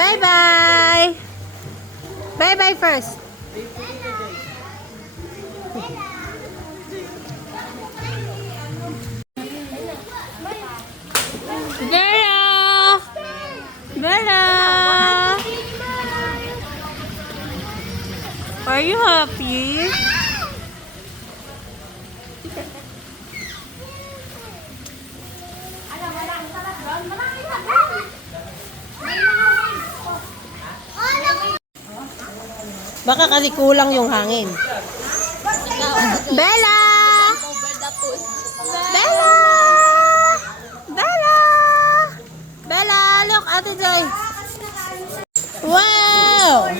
Bye-bye. Bye-bye first. Bella! Bella! Are you happy? Baka kasi kulang yung hangin. Bella! Bella! Bella! Bella, look, Ate Joy. Wow!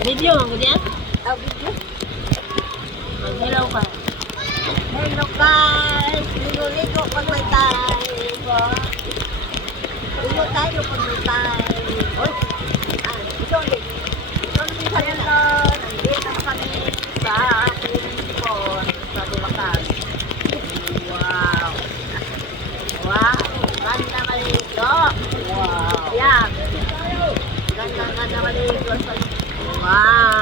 Video mo diyan? Oh, video. Mag-hello ka. Hello guys! Ligo-ligo pag may tayo. Ligo tayo pag may tayo. Oy! Sorry. Sorry sa hello. Nandito kami sa Pilimpon, sa Bulacan. Wow! Wow! Ganda maligo! Wow! Yan! Ganda maligo sa wow!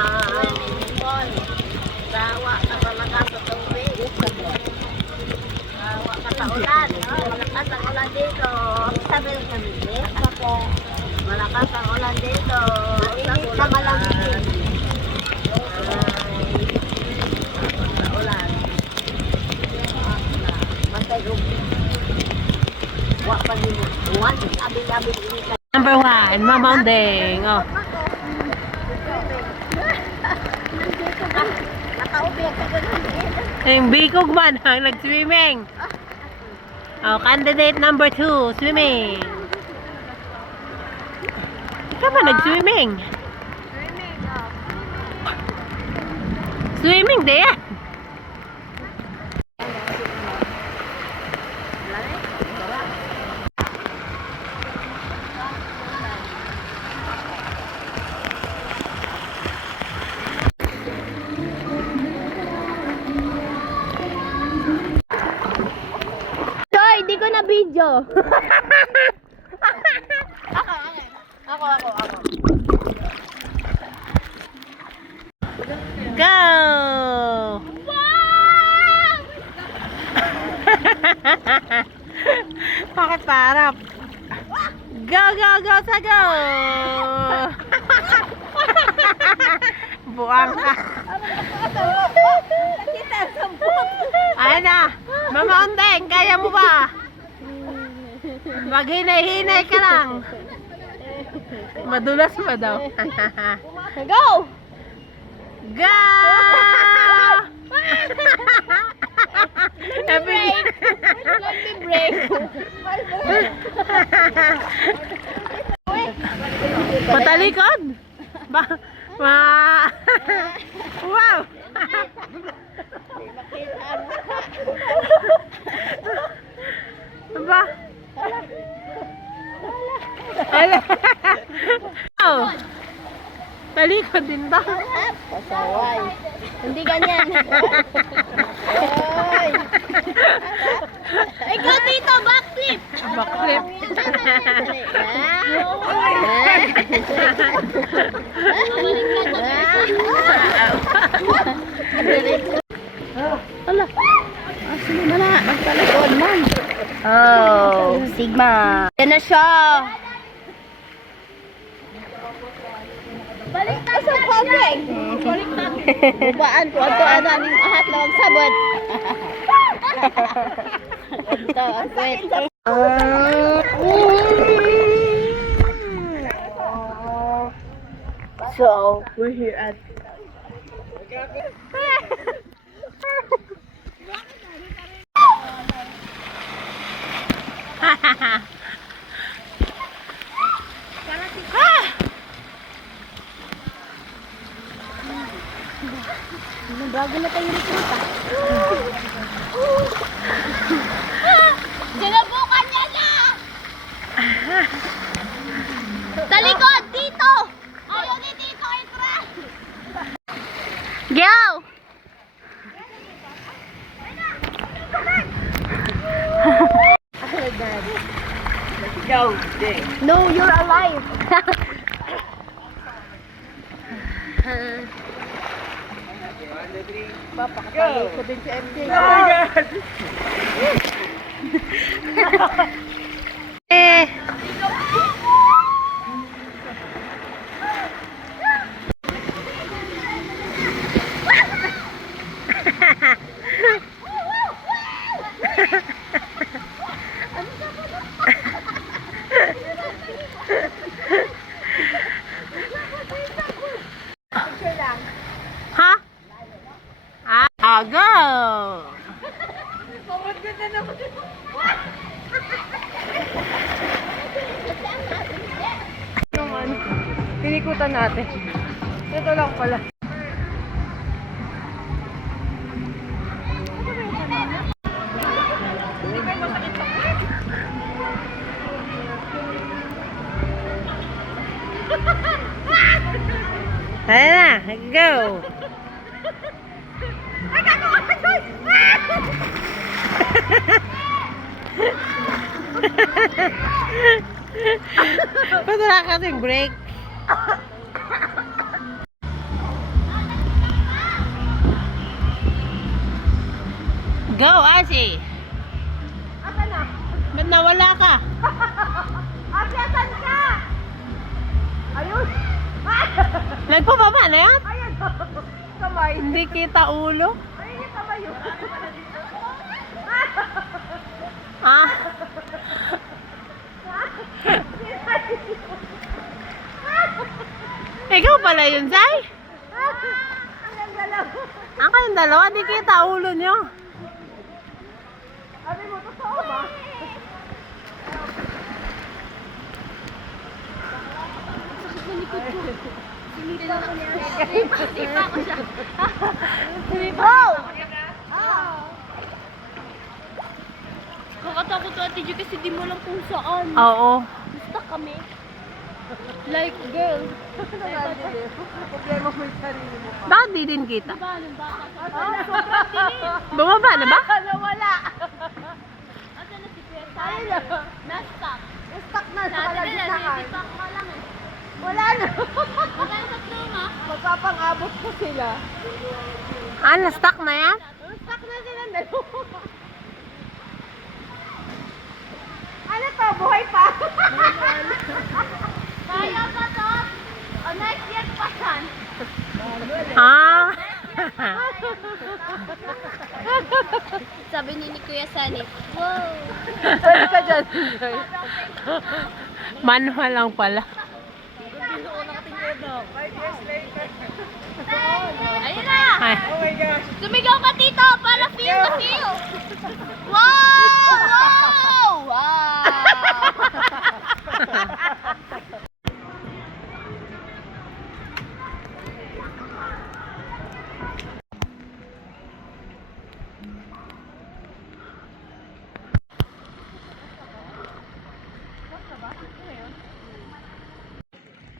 Dawa ka talaga sa tubig. Dawa ka sa ulan. Malakas ang ulan dito. Sabi lang kami, malakas ang ulan dito. Init na malamig. Sa ulan. Bantay ubi. Wak pa din mo. Uwan. Abi-abi. Number 1, Mamondeng. Oh. Nakaubiyak ka doon. Yung bikog man ang nag-swimming. Oh, candidate number 2, swimming. Ikaw ba nag-swimming? Swimming din. Hindi ko na video. Ako. Go! Wow! Bakit parap? Go, go, go, sa go! Buang ka. Ayun na. Mama Ondeng, kaya mo ba? Maghinay-hinay ka lang. Madulas pa daw. Go! Go! Break! Let me break! Patalikod? Ba? Wow! Makita ang mukha. Aba? Ala. Wow! Talikod din ba? Pasaway. Hindi ganyan. Oy. Ikaw dito, backflip. Backflip. Ala. Sige na na. Magtalikod man. Oh, Sigma. Yan na siya. Baliktad sa public. Baliktad. Bubaan ko ato ana ning ahat lang sabot. Ito, wait. So, we're here at bago na tayo recruit Sinabukan niya na! Talikod! Dito! Ayaw ni Tito Itra! Go! Go, Jay. No, you're alive! Papakatalo ko din si MJ. Oh my God! Eh. Ha? Go! Naman, tinikutan natin. Ito lang pala. Ayan na, go! Ba't wala kasing break? Go, Asi! Asa na? Ba't nawala ka? Asan ka? Ayun! Nagpababa na yan? Ayun! Kamay! Hindi kita ulo. Ayun yung kamay yun! Ah? Ikaw pala yun, Zay? Ang galaw! Ang kayong dalawa, di kita ulo nyo. Abi mo, totoo ba? Sinipa ko siya. Oh! Kakatakot to Ate Ju kasi di mo lang kung saan. Oo. Basta kami. Like girl. Problema mo yung sarili mo pa. Bakit di din kita? Diba, nung bata ka? Bumaba na ba? Nawala. Asa na si Kuya? Ayun na. Na-stuck. Na-stuck na sa kalagitnaan. Wala na. Wala na sa pluma. Magpapang-abot ko sila. Ah, na-stuck na yan? Na-stuck na sila dalawa. Ano to? Buhay pa? Kaya pa to? O next year pa yan. Ah. Sabi ni Kuya Sani, wow. Pwede ka dyan. Manual lang pala. Ayun na! Ay. Oh my gosh! Sumigaw ka tito para feel the feel! Wow! Wow! Wow!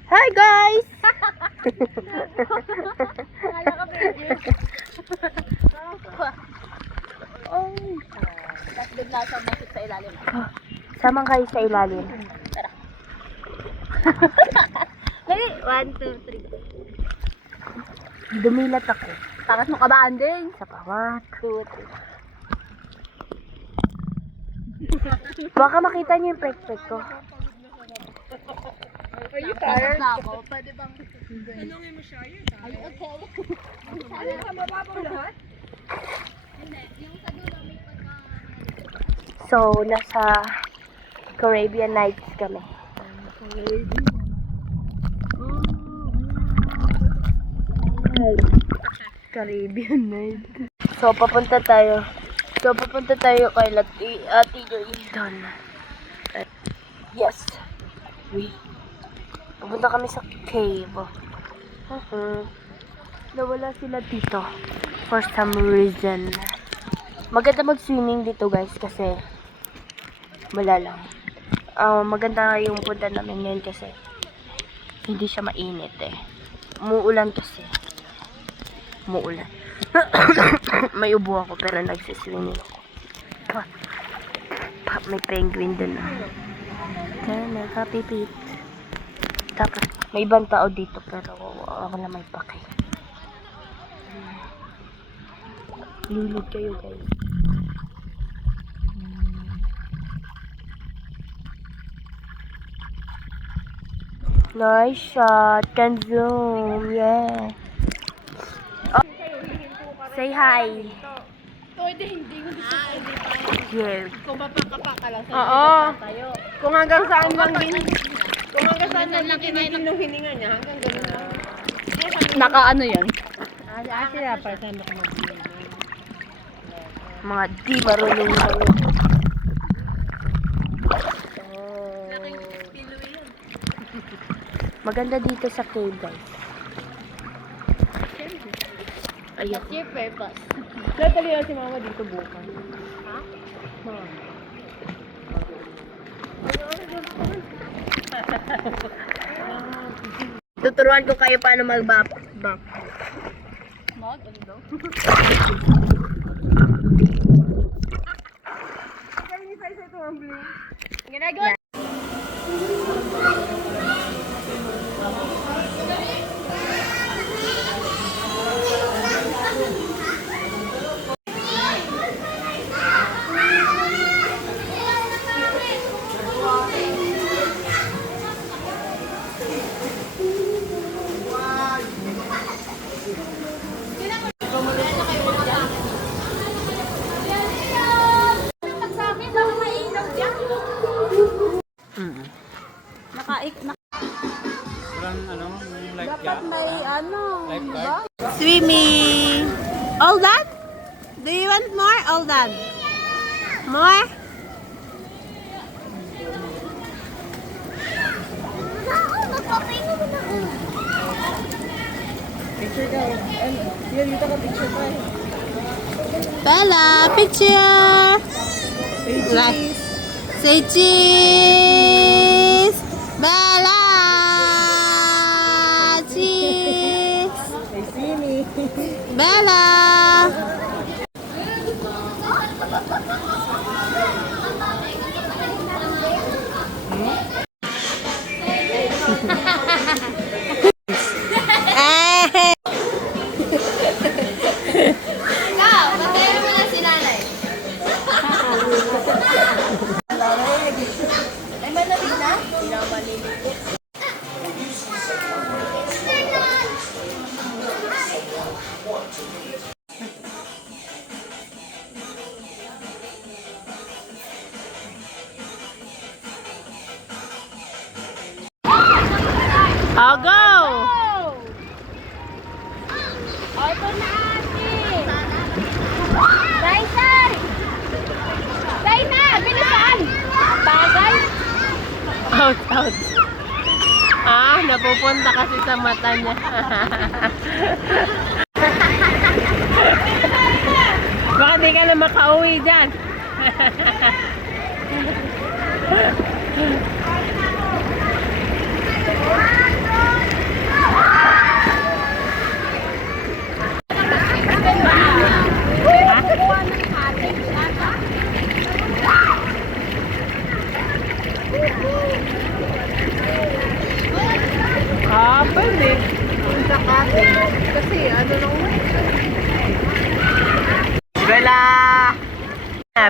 Hi guys! Kala ka video. Oh. Tapos bigla sa masip sa ilalim. Samang kayo sa ilalim. Tara. Dali, 1, 2, 3. Dumilat ako. Takas mo kabanding. Sa pawat. 2, 3. Baka makita niyo yung pek-pek ko. Are you tired? Na ako. Pwede bang... Tanungin mo siya yun. Are you okay? Ano ka, mababaw lahat? Hindi. Yung sa dulo may pagka... So, nasa Caribbean Nights kami. Caribbean Nights. So, papunta tayo kay Ate Joy. Doon. Yes. Pupunta kami sa cave. Nawala sila dito. For some reason. Maganda mag-swimming dito guys kasi wala lang. Maganda yung punta namin ngayon kasi hindi siya mainit eh. Umuulan kasi. Umuulan. May ubo ako pero nagsiswimming ako. May penguin dun. Nakapipit. Tapos may ibang tao dito pero ako na may pake. Lulog kayo guys. Nice shot. Can zoom. Yeah. Oh. Say hi. Pwede, hindi ko dito. Yeah. Kung mapakapaka lang sa Oo. tayo. Kung hanggang saan lang kung hanggang saan lang kinikil nung hininga niya, hanggang ganun lang. Naka ano yan? Sila para sa mga Mga di marunong kayo. Maganda dito sa cave guys. Ayun. What's your purpose? Natali si mama dito bukas. Tuturuan ko kayo paano mag-bap. Mag? Ano daw? Ginagawa. Dapat may ano, diba? Swimming. All that? Do you want more? All that? More? Bella, picture. Like, say cheese. Bella, cheese. Bella. Ikaw, patayin mo na si nanay. Ay, malamig na? Hindi na maliligo. I'll go. Ito na ate. Raisay! Dayna, bilisan! Bagay? Out, out. Napupunta kasi sa mata niya. Baka di ka na makauwi dyan.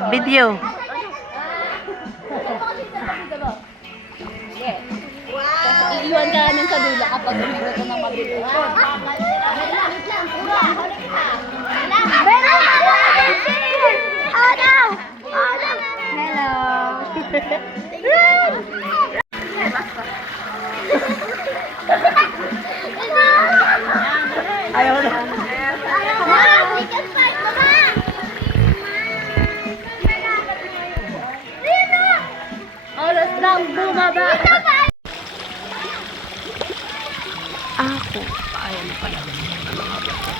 video. Iiwan ka namin sa dulo kapag umikot ka ng mabilis. Ayaw na. Oras lang bumaba. Ako. Ayan pala.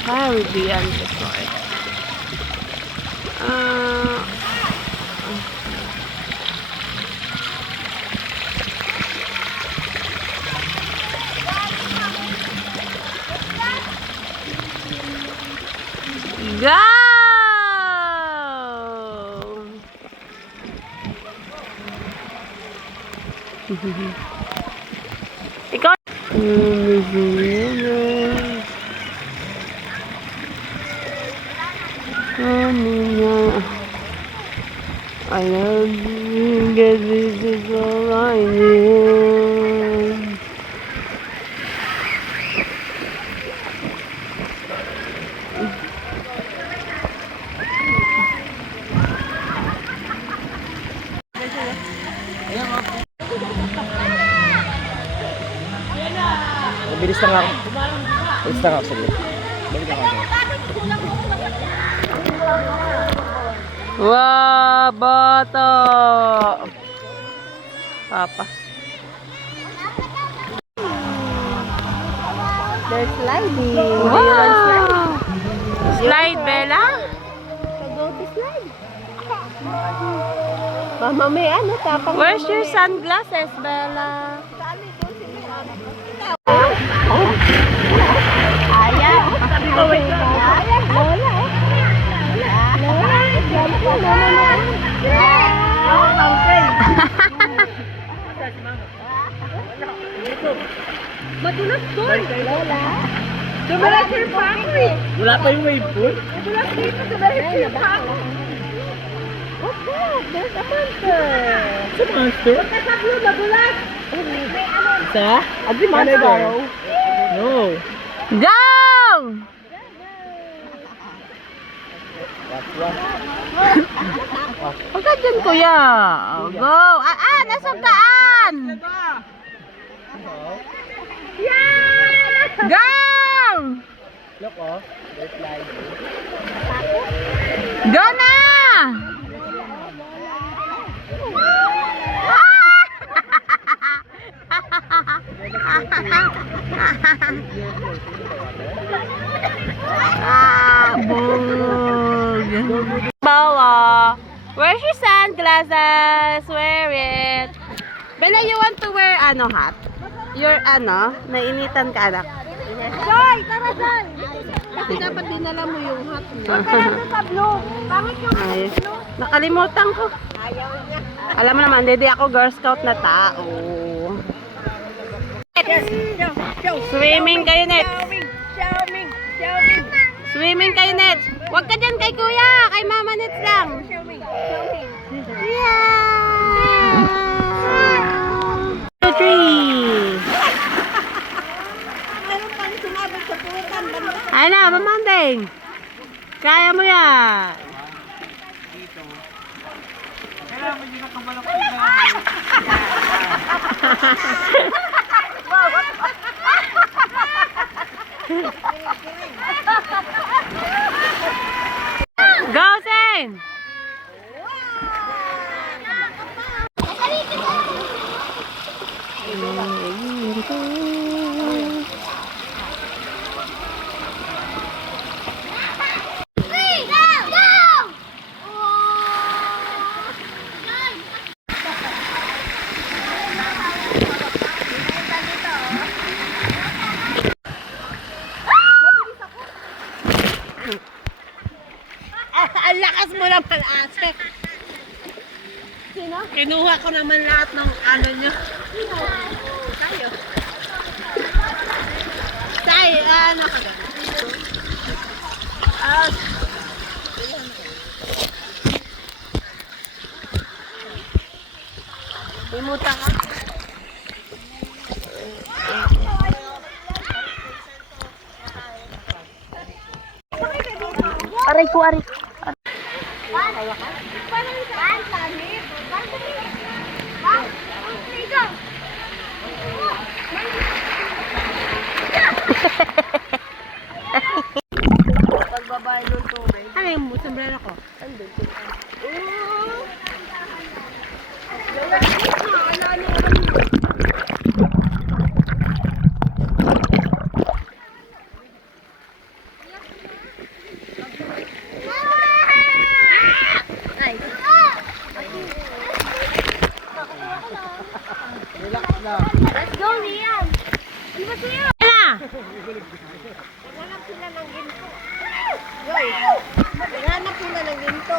Caribbean Resort. Go! Ikaw. I love you, because this is all I need. Bilis lang ako. Bilis lang ako saglit. Balik lang ako. Wow, boto! Papa. There's sliding. Wow! Slide, Bella? Go to slide. Mama, may ano, tapang. Where's your sunglasses, Bella? Ayan. Ayan. Lola. Lola. Matulas ko. Lola. Dumalas yung pako eh. Wala pa yung wave pool? Dumalas dito. Dumalas yung pako. What's that? There's a monster. Sa monster? Pagkasablo, nabulas. Sa? Adi monster. No. Go! Huwag ka dyan, kuya. Go! Nasugtaan! Go! Look oh. There's slide. Go na! Bog. Bawa. Where's your sunglasses? Wear it. Bella, you want to wear hat? Your nainitan ka anak. Joy, tara dyan. Kasi dapat dinala mo yung hat niya. Huwag ka lang sa blue. Pangit yung Ay, nakalimutan ko. Alam mo naman, hindi ako Girl Scout na tao. Swimming kayo, Net. Swimming kayo, Net. Huwag ka dyan kay kuya. Kay mama Net lang. Yeah! 2, 3. Ay na, mamanding. Kaya mo yan. Go, Zane! Ang lakas mo naman, ate. Sino? Kinuha ko naman lahat ng nyo. Tayo. Tayo, ka ba? Aray ko, aray ko. Pagbabae ng tubig. Ano yung sombrero ko? Let's go, Liam! Ano ba sa'yo? Naghanap sila ng ginto.